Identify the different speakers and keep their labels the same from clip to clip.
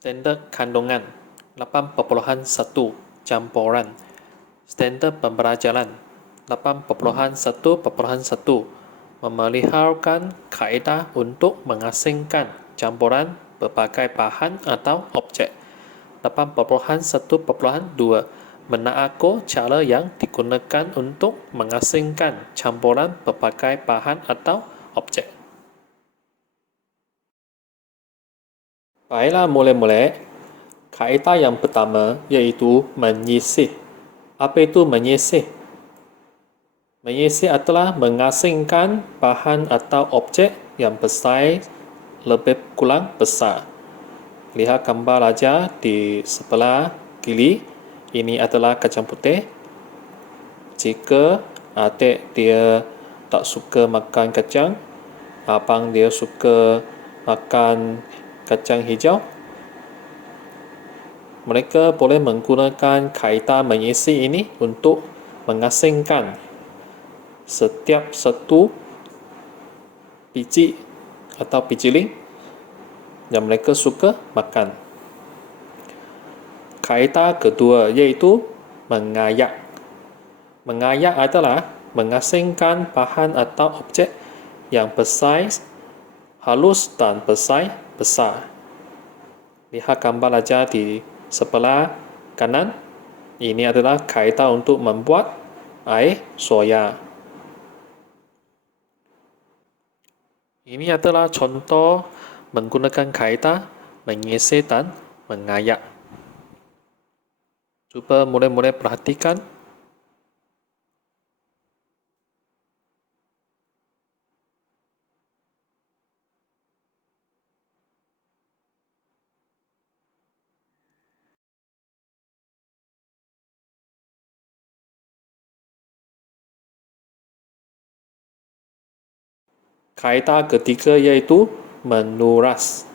Speaker 1: Standard kandungan 8.1 campuran Standard pembelajaran 8.1.1 Memeliharkan kaedah untuk mengasingkan campuran berbagai bahan atau objek. 8.1.2 Menaako cara yang digunakan untuk mengasingkan campuran berbagai bahan atau objek Baiklah mula-mula, kaedah yang pertama iaitu menyisih. Apa itu menyisih? Menyisih adalah mengasingkan bahan atau objek yang besar lebih kurang besar. Lihat gambar raja di sebelah kiri. Ini adalah kacang putih. Jika adik dia tak suka makan kacang, abang dia suka makan kacang hijau mereka boleh menggunakan kaedah mengisi ini untuk mengasingkan setiap satu biji atau bijiling yang mereka suka makan. Kaedah kedua iaitu mengayak. Mengayak adalah mengasingkan bahan atau objek yang besar, halus dan besar besar. Lihat gambar raja di sebelah kanan. Ini adalah kaedah untuk membuat air soya. Ini adalah contoh menggunakan kaedah mengisi dan mengayak. Cuba mula-mula perhatikan Kaedah ketiga iaitu menuras.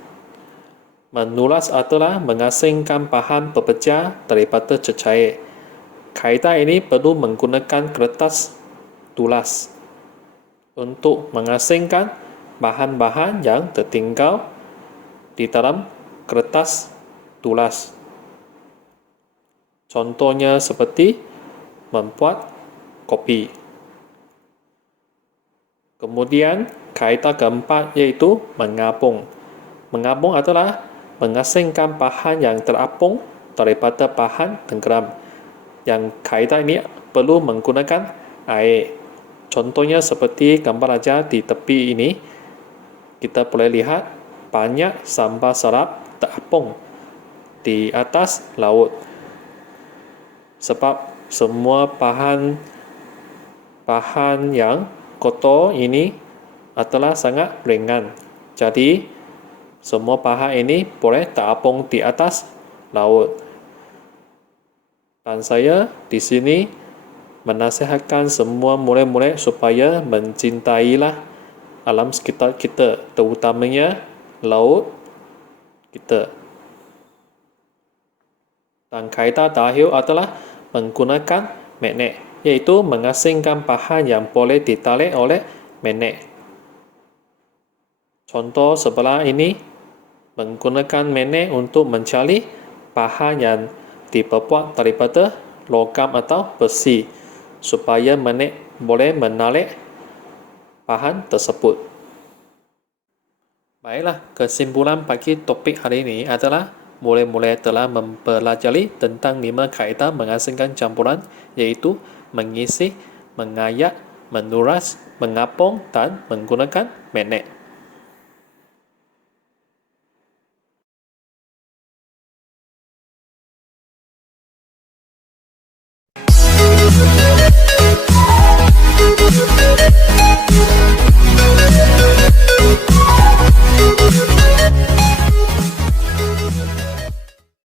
Speaker 1: Menuras adalah mengasingkan bahan berpecah daripada cecair. Kaedah ini perlu menggunakan kertas tulas untuk mengasingkan bahan-bahan yang tertinggal di dalam kertas tulas. Contohnya seperti membuat kopi. Kemudian kaedah keempat iaitu mengapung. Mengapung adalah mengasingkan bahan yang terapung daripada bahan tenggelam. Yang kaedah ini perlu menggunakan air. Contohnya seperti gambar raja di tepi ini, kita boleh lihat banyak sambal serap terapung di atas laut. Sebab semua bahan bahan yang kotor ini adalah sangat ringan. Jadi, semua bahan ini boleh terapung di atas laut. Dan saya di sini menasihatkan semua murid-murid supaya mencintailah alam sekitar kita, terutamanya laut kita. Dan kaedah terakhir adalah menggunakan magnet, iaitu mengasingkan bahan yang boleh ditarik oleh magnet. Contoh sebelah ini menggunakan magnet untuk mencari bahan yang diperbuat daripada logam atau besi supaya magnet boleh menarik bahan tersebut. Baiklah, kesimpulan bagi topik hari ini adalah mula-mula telah mempelajari tentang lima kaedah mengasingkan campuran iaitu mengisi, mengayak, menuras, mengapung dan menggunakan magnet.